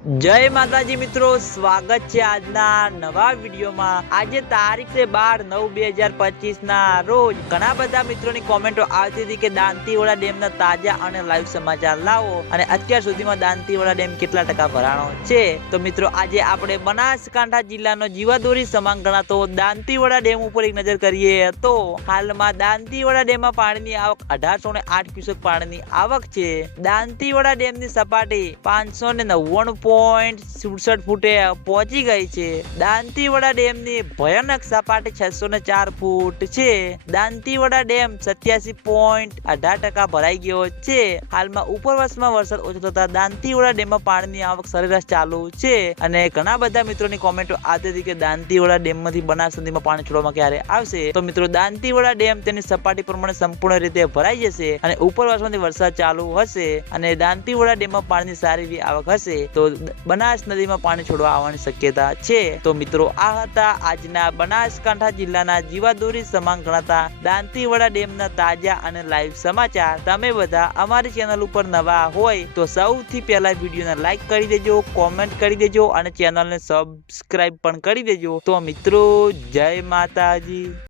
જય માતાજી મિત્રો, સ્વાગત છે આજના નવા વિડીયોમાં. આજે તારીખ છે બાર નવ બે હજાર પચીસ ના રોજ ઘણા બધા મિત્રોની કોમેન્ટો આવતી હતી કે દાંતીવાડા ડેમ ના તાજા અને લાઈવ સમાચાર લાવો અને અત્યાર સુધીમાં દાંતીવાડા ડેમ કેટલા ટકા ભરાણો છે? તો મિત્રો, આજે આપણે બનાસકાંઠા જિલ્લાનો જીવાદોરી સમાન ગણાતો દાંતીવાડા ડેમ ઉપર એક નજર કરીએ તો હાલમાં દાંતીવાડા ડેમમાં પાણીની આવક અઢારસો ને આઠ ક્યુસેક પાણીની આવક છે. દાંતીવાડા ડેમની સપાટી પાંચસો ને નવ્વાણું પોઈન્ટ સુડસઠ ફૂટે પહોંચી ગઈ છે. દાંતીવાડા ડેમની ભયાનક સપાટી છસો ને ચાર ફૂટ છે. દાંતીવાડા ડેમ સત્યાસી પોઈન્ટ અઢાર ટકા ભરાઈ ગયો છે. હાલમાં ઉપરવાસમાં વરસાદ ઓછો થતા દાંતીવાડા ડેમમાં પાણીની આવક સરેરાશ ચાલુ છે અને ઘણા બધા મિત્રોની કોમેન્ટો આવતી હતી કે દાંતીવાડા ડેમમાંથી બનાસ નદીમાં પાણી છોડવામાં ક્યારે આવશે? તો મિત્રો, દાંતીવાડા ડેમ તેની સપાટી પ્રમાણે સંપૂર્ણ રીતે ભરાઈ જશે અને ઉપરવાસમાંથી વરસાદ ચાલુ હશે અને દાંતીવાડા ડેમમાં પાણીની સારી આવક હશે. તો બનાસ નદીમાં પાણી છોડવા આવવાની શક્યતા છે. તો મિત્રો, આ હતા આજના બનાસકાંઠા જિલ્લાના જીવાદોરી સમાન ગણાતા દાંતીવાડા ડેમના તાજા અને લાઈવ સમાચાર. તમે બધા અમારી ચેનલ ઉપર નવા હોય તો સૌથી પહેલા વિડીયોને લાઈક કરી દેજો, કોમેન્ટ કરી દેજો અને ચેનલને સબસ્ક્રાઇબ પણ કરી દેજો. તો મિત્રો, જય માતાજી.